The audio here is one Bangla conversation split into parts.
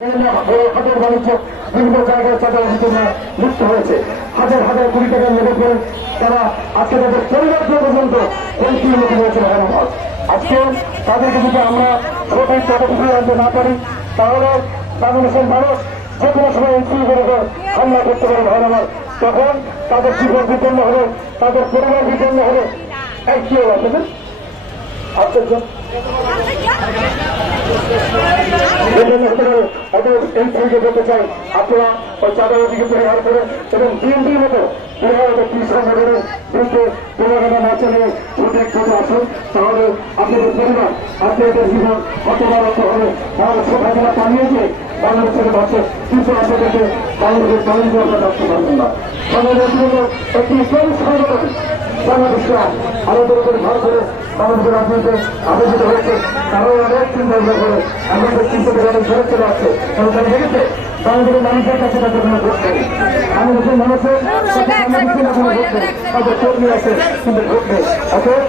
বাণিজ্য বিভিন্ন জায়গায় চাঁদাবাজির জন্য লিপ্ত হয়েছে। হাজার হাজার কোটি টাকার লেগে পড়ে তারা আজকে তাদের পরিবারকে পর্যন্ত হুমকির মুখে হয়েছে। আজকে তাদেরকে যদি আমরা সঠিক পদক্ষেপে আনতে না পারি তাহলে বাংলাদেশের মানুষ যে কোনো সময় ইস্যুর উপর হামলা করতে পারে ভাইরামার। তখন তাদের জীবন বিপন্ন হলে, তাদের পরিবার বিপন্ন হলে এক কি হল আপনাদের বলতে চাই, আপনারা ওই চাঁদাবাজিকে পরিহার করে এবং বিএনপির মতো সংগঠনের বিরুদ্ধে প্রভাবনা না চালিয়ে সঠিক পথে আসুন। তাহলে আপনাদের পরিবার, আপনাদের জীবন হতবারত হবে। তাহলে সকালবেলা পালিয়েছে বাংলাদেশের বাচ্চা, কিন্তু আপনাদেরকে বাংলাদেশের বাণিজ্য আপনারা রাখতে পারবেন না। বাংলাদেশ হল একটি ইসলামিক সংগঠন। বাংলাদেশরা আমাদের উপরে ভর করে বাংলাদেশের রাজনীতিতে আবেদিত হয়েছে। তারাও অনেক চিন্তা করে আমাদের চিন্তা থেকে অনেক ধরে চলে আসছে এবং তারা দেখেছে বাংলাদেশের মানুষের কাছে তাদের কোনো ভোট নেই। বাংলাদেশের মানুষের তাদের কর্মী আছে কিন্তু ভোট নেই। অতএব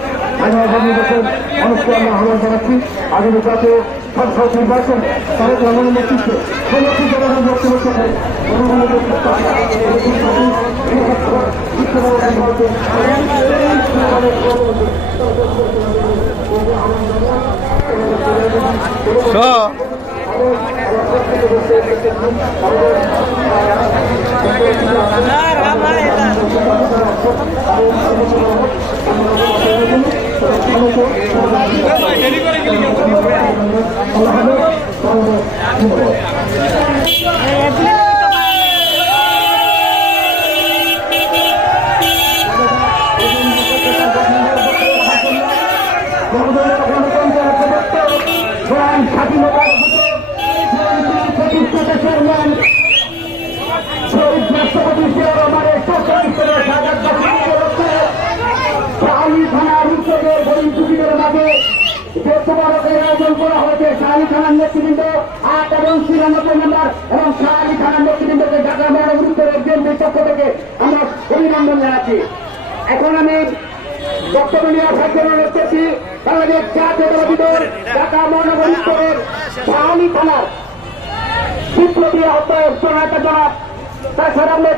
আমি আগামী দেশের মানুষকে আমরা আহ্বান জানাচ্ছি, আগামী জাতীয় সংসদ নির্বাচন তাদের জনগণের নেতৃত্বে সমস্ত জনগণের বক্তব্য থেকে আয়োজন করা হয়েছে। শাহী থানার নেতৃবৃন্দ 8 এবং 93 নম্বর এবং শাহী থানার নেতৃবৃন্দকে ঢাকা মহানগর উত্তরের বিএনপির পক্ষ থেকে আমরা অভিনন্দন জানাচ্ছি। এখন আমি বক্তব্য নিয়ে আসার জন্য অনুরোধ করছি বাংলাদেশ জাতীয়তাবাদী দল ঢাকা মহানগর উত্তরের শাহী থানার বিপ্লবী আহ্বায়ক জনাব তাছাড়া আমরা